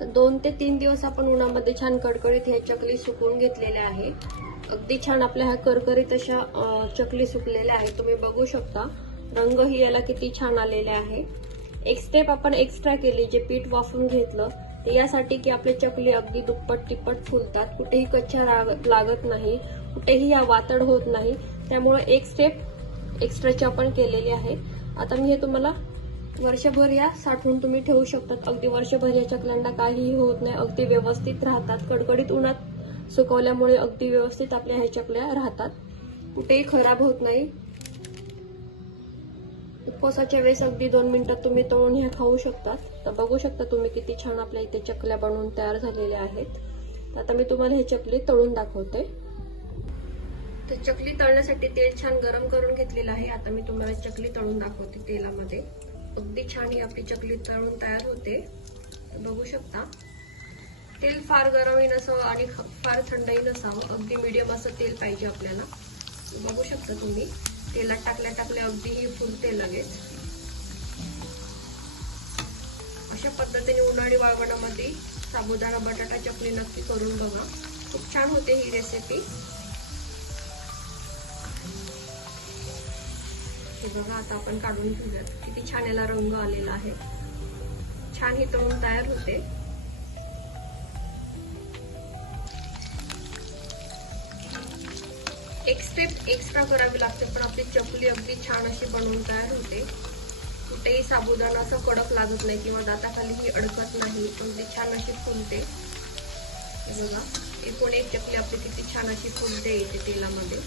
तर 2 ते 3 दिवस आपण उन्हामध्ये छान कडकडीत हे चकली सुकवून घेतलेल्या आहे। अगदी छान आपल्या ह्या करकरीत अशा चकली सुकलेल्या आहे। तुम्ही बघू शकता रंगही याला किती छान आलेला आहे। एक स्टेप आपण एक्स्ट्रा केली, जे पीठ वाफवून घेतलं ते यासाठी की आपली चकली अगदी दुप्पट तिप्पट फुलतात, कुठेही कच्च्या लागत नाही, कुठेही या वातड होत नाही। त्यामुळे एक स्टेप एक्स्ट्राची आपण केलेली आहे। आता मी हे तुम्हाला वर्षभर या साठवून तुम्ही ठेवू शकतात। अगदी वर्षभर या चकल्यांना काहीही होत नाही, अगदी व्यवस्थित राहतात। कडकडीत उन्हात सुकवल्यामुळे अगदी व्यवस्थित आपल्या ह्या चकल्या राहतात, कुठेही खराब होत नाही। उपवासाच्या वेळेस अगदी 2 मिनिटात तुम्ही तळून ह्या खाऊ शकतात। तर बघू शकता तुम्ही किती छान आपल्या इथे चकल्या बनवून तयार झालेल्या आहेत। आता मी तुम्हाला हे चकली तळून दाखवते। तर चकली तळण्यासाठी तेल छान गरम करून घेतलेलं आहे। आता मी तुम्हाला चकली तळून दाखवते तेलामध्ये। अगदी छान ही आपली चकली तळून तयार होते। बघू शकता तेल फार गरमही नसावं आणि फार थंडही नसावं, अगदी मीडियम असं तेल पाहिजे आपल्याला। बघू शकता तुम्ही तेलात टाकल्या अगदी ही फुलते लगेच। अशा पद्धतीने उन्हाळी वाळवणामध्ये साबुदाणा बटाटा चकली नक्की करून बघा, खूप छान होते ही रेसिपी। हे बघा आता आपण काढून घेऊयात, किती छान याला रंग आलेला आहे, छान ही तळून तयार होते। एक स्टेप एक्स्ट्रा करावी लागते, पण आपली चकली अगदी छान अशी बनवून तयार होते। कुठेही साबुदाणा असं कडक लागत नाही किंवा दाताखालीही अडकत नाही, अगदी छान अशी फुलते। हे बघा एकूण एक चकली आपली किती छान अशी फुलते येते तेलामध्ये।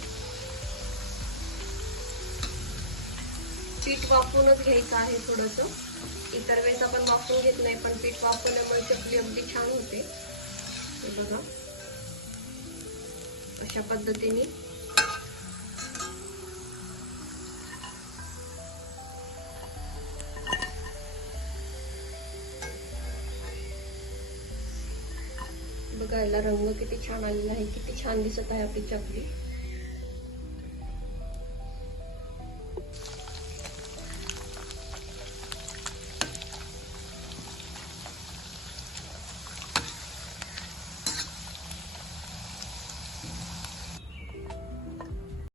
पीठ वाफवूनच घ्यायचं आहे थोडंसं, इतर वेळेस आपण वाफवून घेत नाही, पण पीठ वाफवल्यामुळे चकली अगदी छान होते। हे बघा अशा पद्धतीने बघा याला रंग किती छान आलेला आहे, किती छान दिसत आहे आपली चकली।